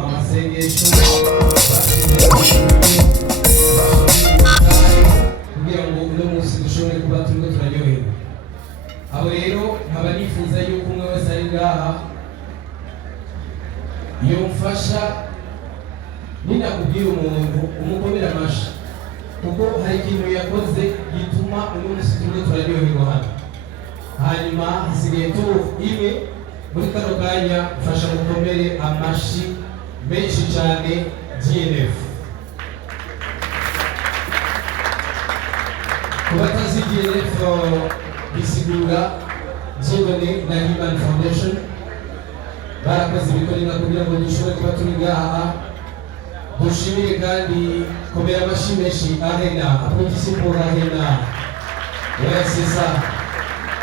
amasengesho kugira ngo uno munsi dushobore kuba turimo turaryoherwa. Abo rero nkaba nifuza yuko umwe wese ari ngaha yomfasha ninakubwira umuntu umukomera amashi, kuko hari ikintu yakoze gituma uno munsi turimo turaryoherwa hano. Hanyuma hasigaye turu imwe muri kano kanya, mfasha mukomere amashi menshi cyane GNF. Kubatazi GNF bisigura Jebone na Human Foundation, barakoze ibikorera kugira ngo dushobore kuba turi ngaha. Dushimire kandi komera amashi menshi Arena, applaudissez pour Arena. Ouais, c'est ça.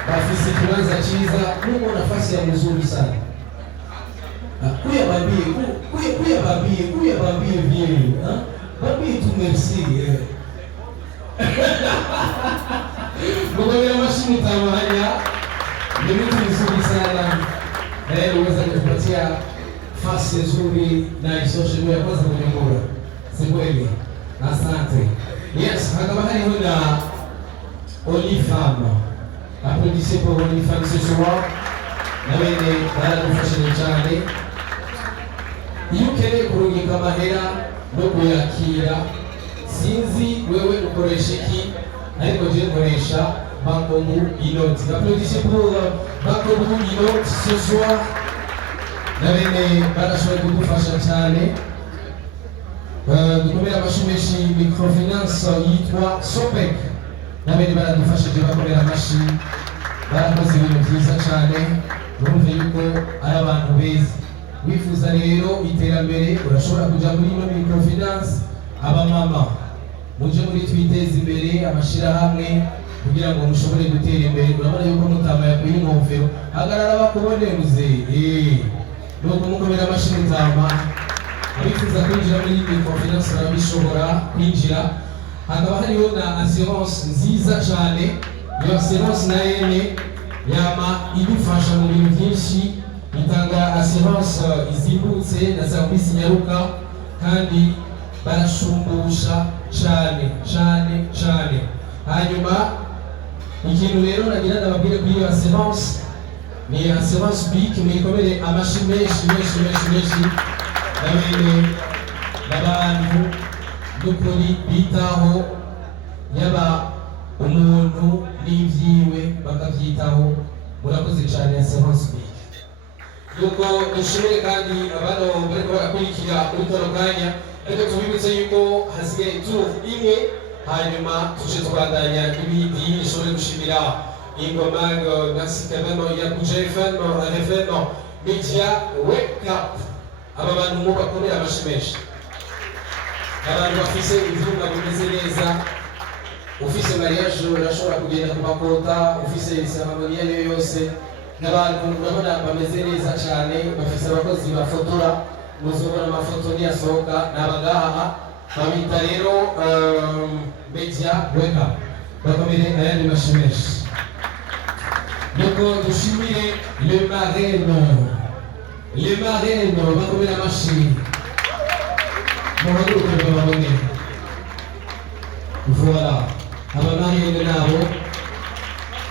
Bafisi kibanza chiza, Mungu nafasi ya mzuri sana. Kuya babie bien, hein? Babie tu merci. Mugomera mashini tamanya, ni mtu mzuri sana. Uweza kutupatia fasi nzuri na isoshe ya kwanza kwenye ngora. Si kweli? Asante. Yes, hakaba hari huna Olifama. Applaudissez pour OnlyFans ce soir. Nabene baradufashije cyane. Iyo ukeneye kurungika amahera no kuyakira, sinzi wewe ukoresha iki, ariko je nkoresha Bankomu inoti. Applaudissez pour Bankomu inoti ce soir. Nabene barashoboye kudufasha cyane. Dukomera amashimeshi microfinance yitwa Sopec. Nabene baradufashije bakomera amashi, barakoze ibintu byiza cyane. Urumve yuko ari abantu beza. Wifuza rero iterambere, urashobora kujya muri ino microfinance. Abamama muje muri twiteze imbere amashirahamwe kugira ngo mushobore gutera imbere. Urabona yuko mutama yakuye ingofero, hagarara bakubone muze. Nuko mukomera amashi mutama. Abifuza kwinjira muri microfinance barabishobora kwinjira. Hakaba hariho na assurance nziza cyane. Iyo assurance na yene yama idufasha mu bintu byinshi. Itanga assurance izimbutse na serivisi nyaruka, kandi barashumbusha cyane. Hanyuma ikintu rero nagira ndababwire kuri iyo assurance, ni assurance big, mwikomere amashi menshi. Nabene n'abantu dukuri bitaho, yaba umuntu n'ibyiwe bakabyitaho. Murakoze cyane assurance big. Nuko dushimire kandi abantu bariko barakurikira kuri kano kanya, ariko tubibutse yuko hasigaye turu imwe, hanyuma tuje twandanya n'ibindi. Nishobore gushimira ingoma merci quand même yaraye FM Media Wake Up. Aba bantu mubakomera amashi menshi. Abantu bafise ivyuma bimeze neza, ufise mariage urashobora kugenda ku makota, ufise ceremony iyo yose, n'abantu urabona bameze neza cyane. Bafise abakozi bafotora, muzobona amafoto niyasohoka n'abagaha babita rero Media Wake Up. Bakomere ayandi mashi menshi. Nuko dushimire le marraine bakomera amashi. Muhaguruke babone. Voilà, abamarine nabo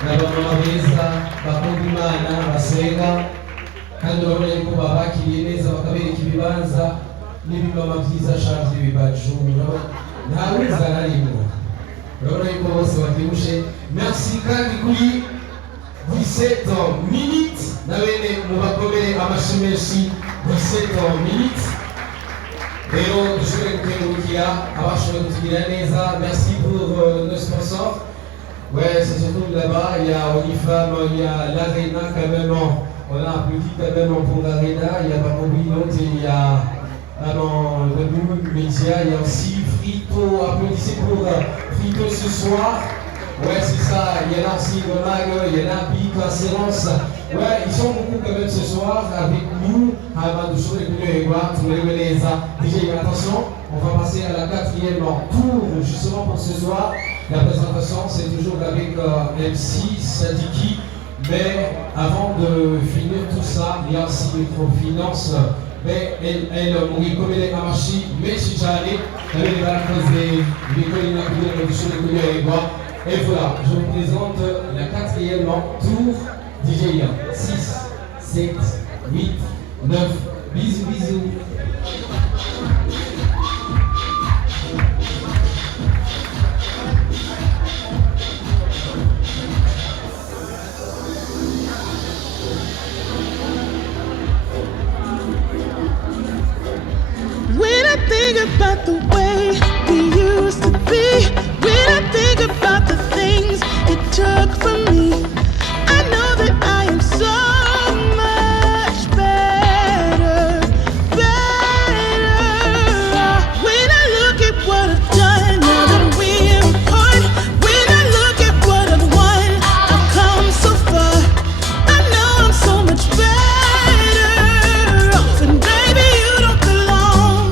n'abamama beza bakunda Imana basenga, kandi urabona yuko babakiriye neza bakabereka ibibanza n'ibimama byiza shavye bibajura, ntawe inzara arimo. Urabona yuko bose babyibushe. Merci kandi kuri 17 minutes, nabene mubakomere amashi menshi. 17 minutes. Rero dushobore gukengurukira abashoboye kutugira neza. Merci pour nos sponsors. Ouais, c'est surtout là-bas, il y a Onifam, il y a l'Arena quand même. On a applaudi quand même pour l'Arena. Il y a Bamobilot, il y a le Média, il y a aussi Frito. Applaudissez pour Frito ce soir. Ouais, c'est ça. Il y en a aussi Gomag, il y en a Big Assurance. Ouais, ils sont beaucoup quand même ce soir avec nous. Attention, on va passer à la 4e tour justement pour ce soir. La présentation, c'est toujours avec MC Sadiki. Mais avant de finir tout ça, il y a aussi microfinance mugikomere amashi menshi cyane nabene barakoze ibikorera kugira ngo dushobore kuryoherwa. Et voilà, je vous présente la quatrième tour DJ 6, 7, 8, 9. Bisous, bisous. When I think about the way we used to be, when I think about the things it took from me, I know that I am so much better, better. When I look at what I've done, now that we're apart, when I look at what I've won, I've come so far. I know I'm so much better off, and baby, you don't belong.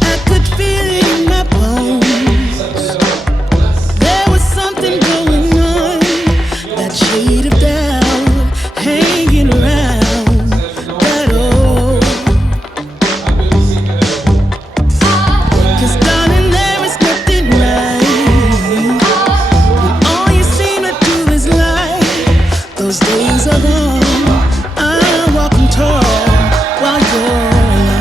I could feel it in my bones. There was something going on, that shade of doubt hanging around. But oh, 'cause darling, there is nothing right. All you seem to do is lie. Those days are gone. I'm walking tall while you're alone.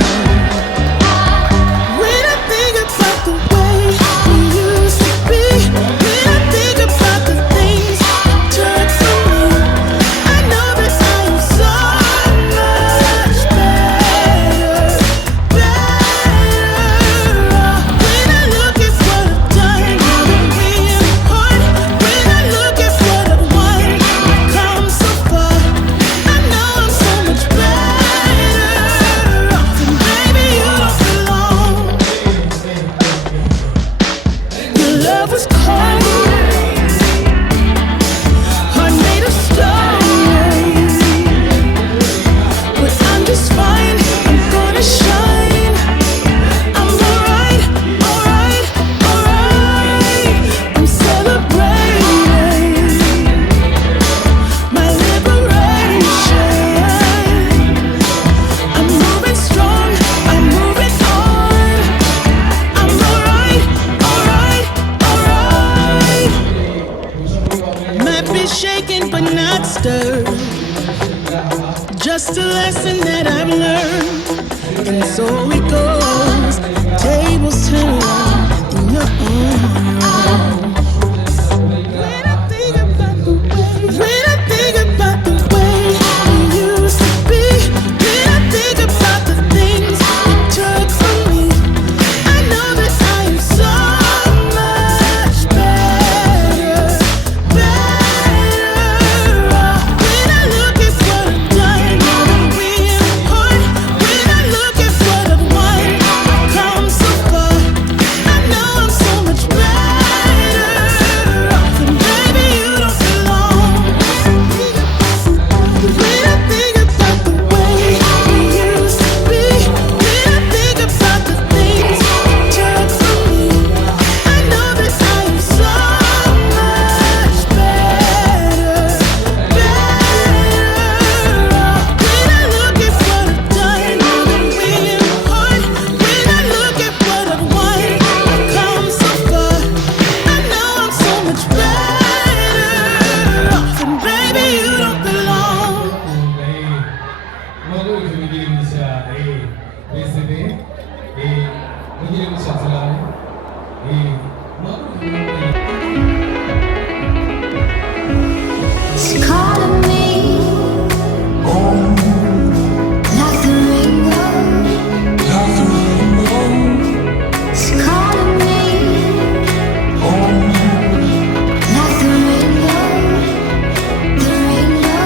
When I think about the way we used to be, when I think about the things you took from me, I know that I am so much better, better. When I look at what I've done, now that we're apart, when I look at what I've won, I've come so far. I know I'm so much better off, and baby, you don't belong. Your love was cold, heart made of stone, but I'm just fine. I'm gonna shine. I'm alright, alright, alright. I'm celebrating my liberation. I'm moving strong, I'm moving on. I'm alright, alright, alright. Might be shaken but not stirred. Just a lesson that I've learned. And so it goes. Tables turn in your own. When I think about the way, when I think about the way we used to be, when I think about the things you took from me, I know that I am so much better, better. When I look at what I've done, now that we're apart, when I look at what I've won, I've come so far. I know I'm so much better off, and baby, you don't belong. When I think about the way we used to be, when I think about the things you took from me, I know that I am so much better, better. When I look at what I've done, now that we're apart, when I look at what I've won, I've come so far. I know I'm so much better off, and baby, you don't belong. Modo che mi dire inizia PSP e mi dire inizia a tirare e modo che mi dire It's calling me like the rainbow. It's calling me like the rainbow, the rainbow.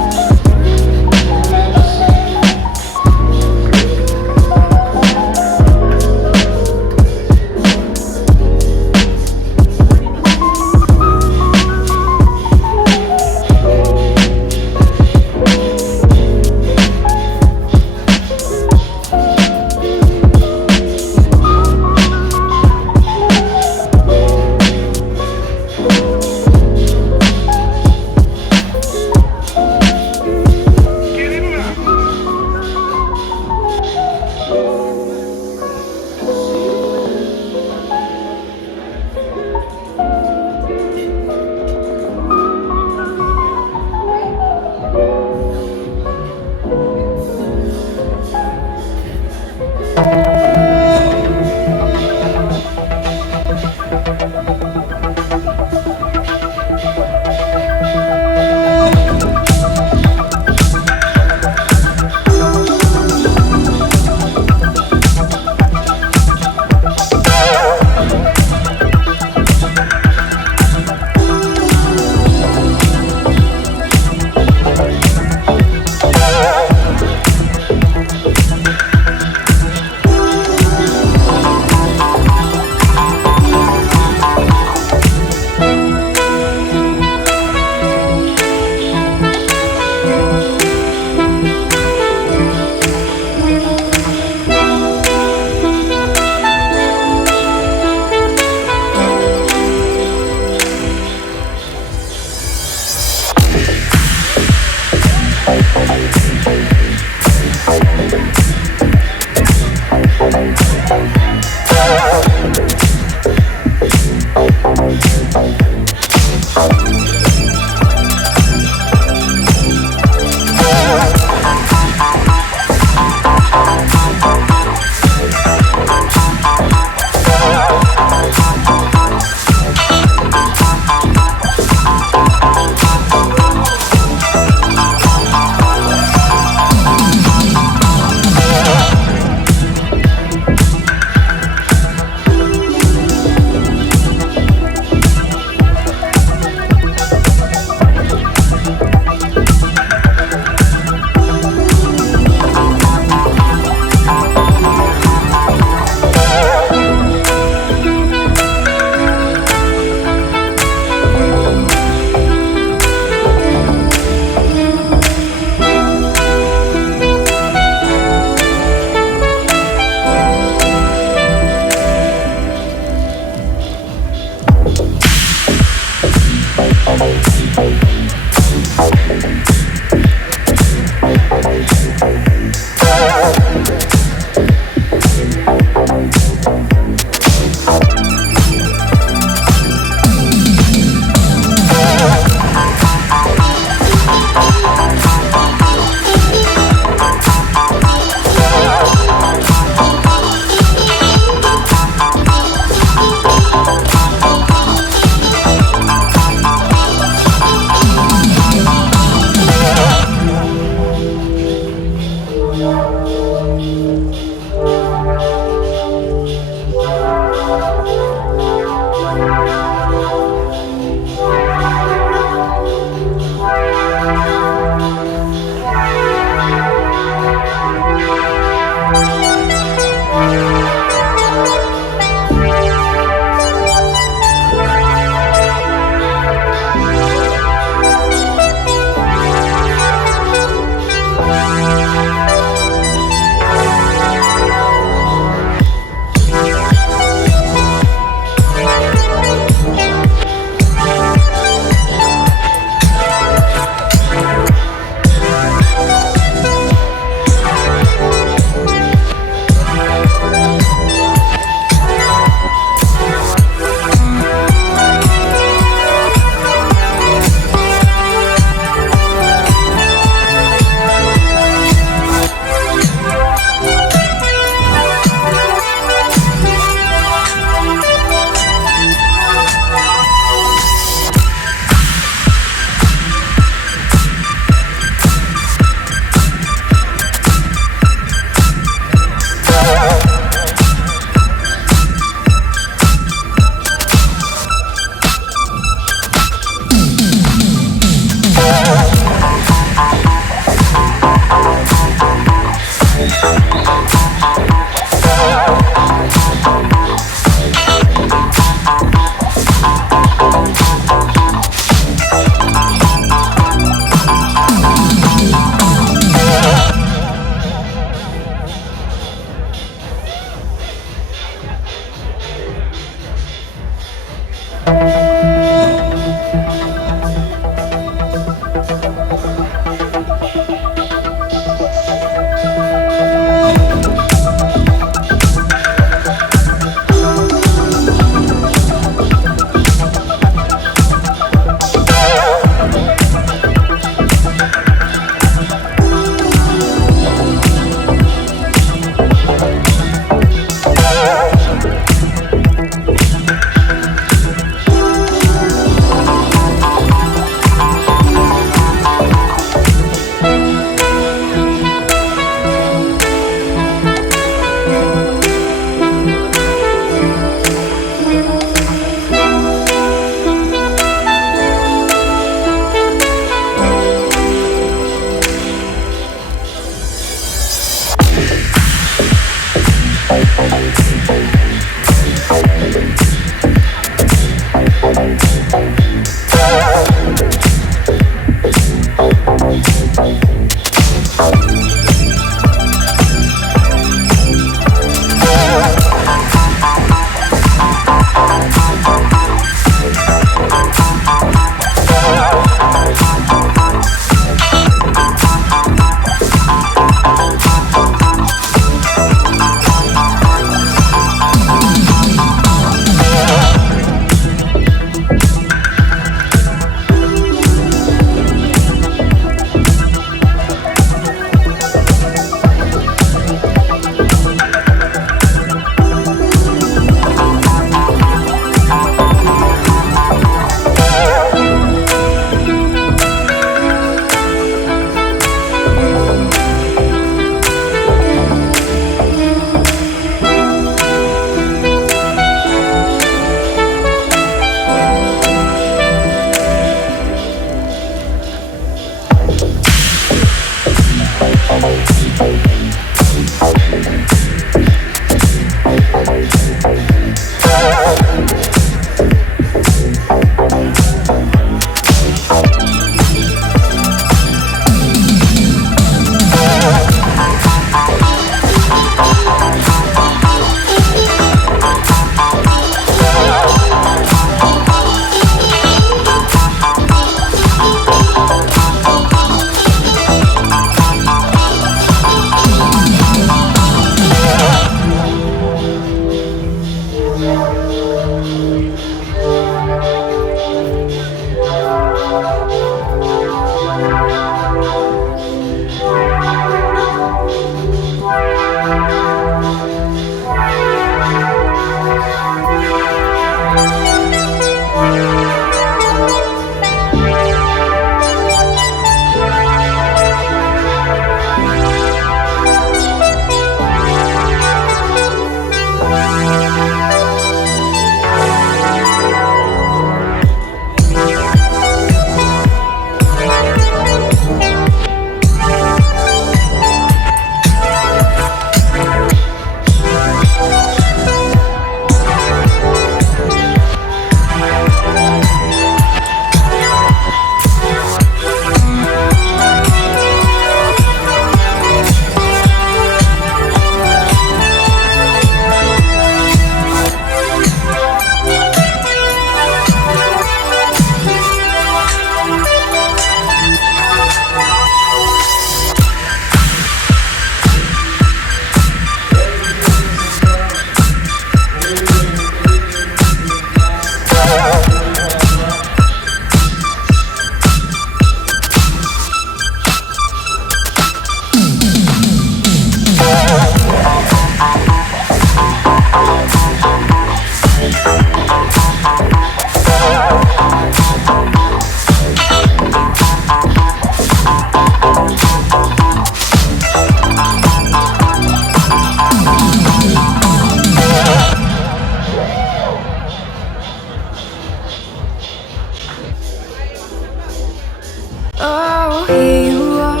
Oh, here you are,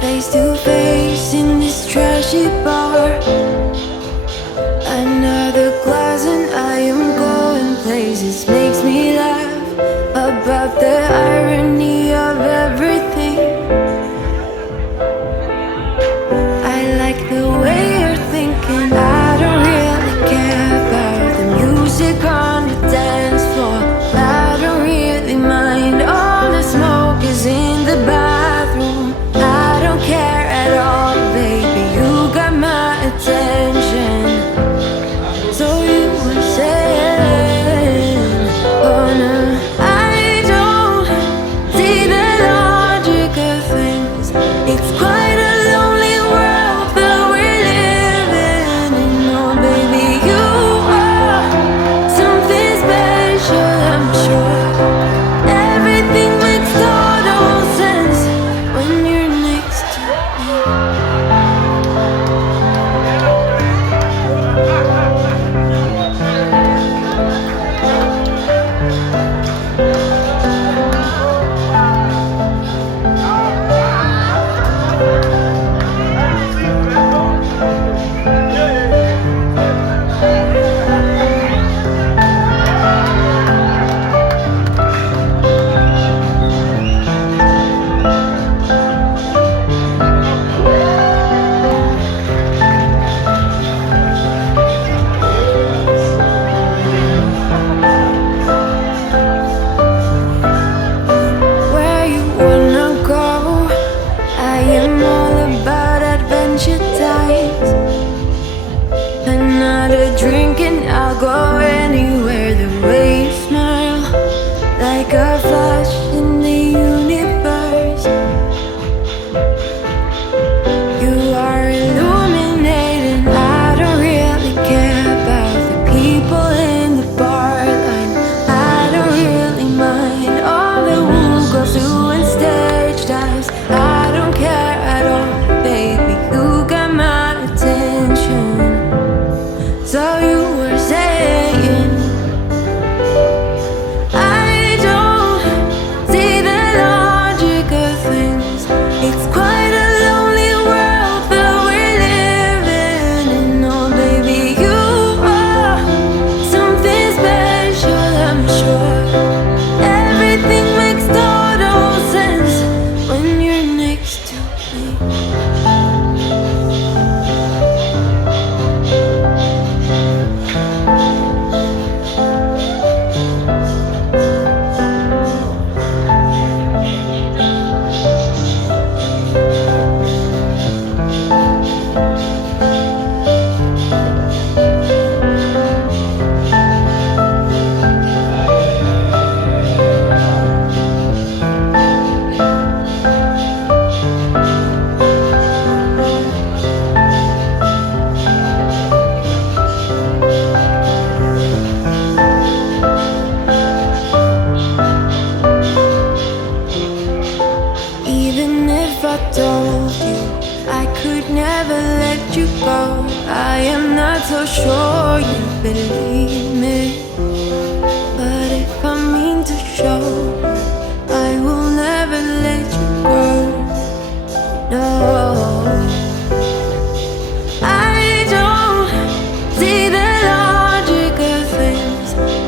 face to face in this trashy bar. Another glass and I am going places. Makes me laugh about the irony of everything. I like the way you're thinking. I don't really care about the music on the dance floor. I don't really mind all the smoke is in the bathroom. I don't care at all, baby. You got my attention. So you were saying, oh no, I don't see the logic of things. It's quite a lonely world that we're living in. Oh baby, you are some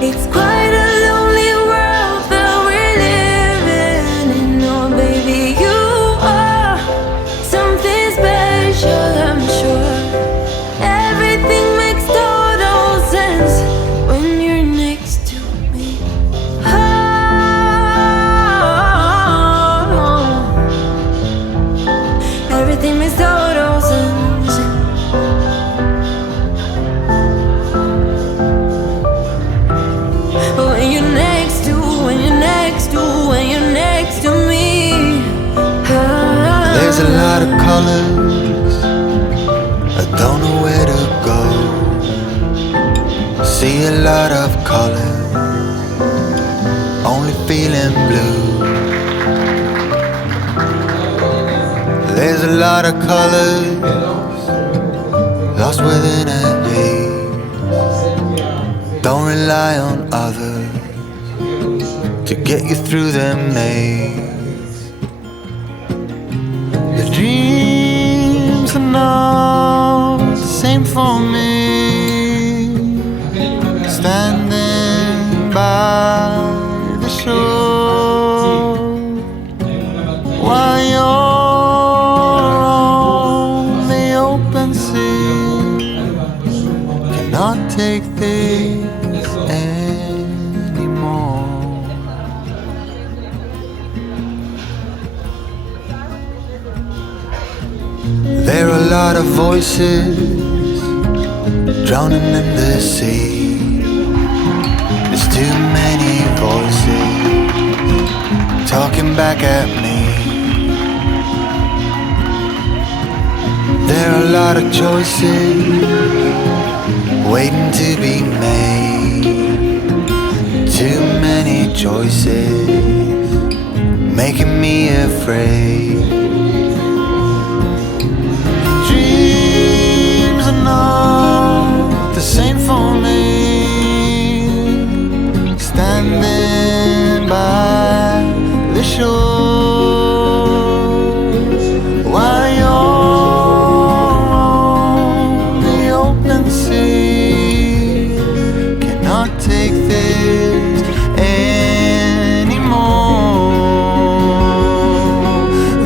It's quite a lonely world that we're living in. Oh, baby, you are something special, I'm sure. Everything makes total sense when you're next to me. Oh, everything makes total sense. When you're next to, when you're next to, when you're next to me. There's a lot of colors, I don't know where to go. See a lot of colors, only feeling blue. There's a lot of colors, lost within a haze. Don't rely on others to get you through the maze. The dreams are not the same for me. Standing by the shore while you're on the open sea, cannot take this anymore. There are a lot of voices drowning in the sea. There's too many voices talking back at me. There are a lot of choices waiting to be made. Too many choices making me afraid. Dreams are not the same for me. Standing by the shore while you're on the open sea, cannot take this anymore.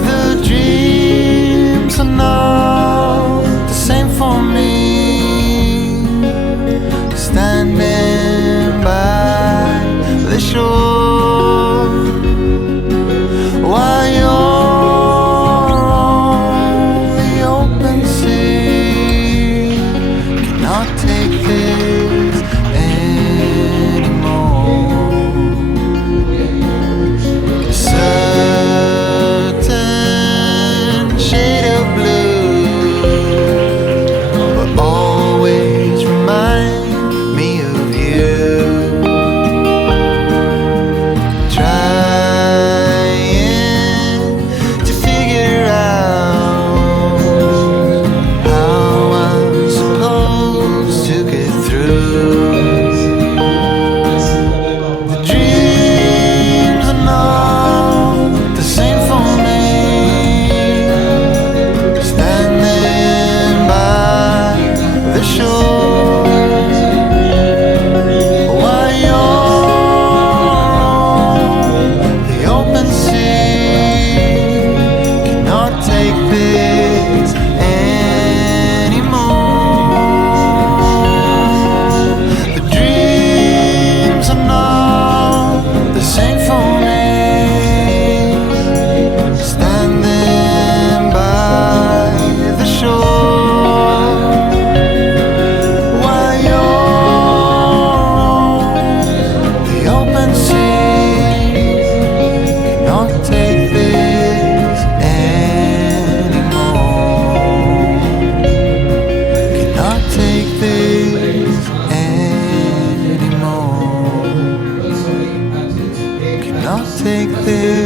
The dreams are not the same for me. Standing by the shore while you're on the open sea, cannot take this anymore. A certain shade of blue will always remind me of you. Trying to figure out how I'm supposed to get through. The dreams are not the same for me. Standing by the shore while you're the open sea, cannot take this anymore. The dreams are not the same for me. Standing by the shore while you're the open sea, cannot take this anymore. Cannot take this anymore. Cannot take this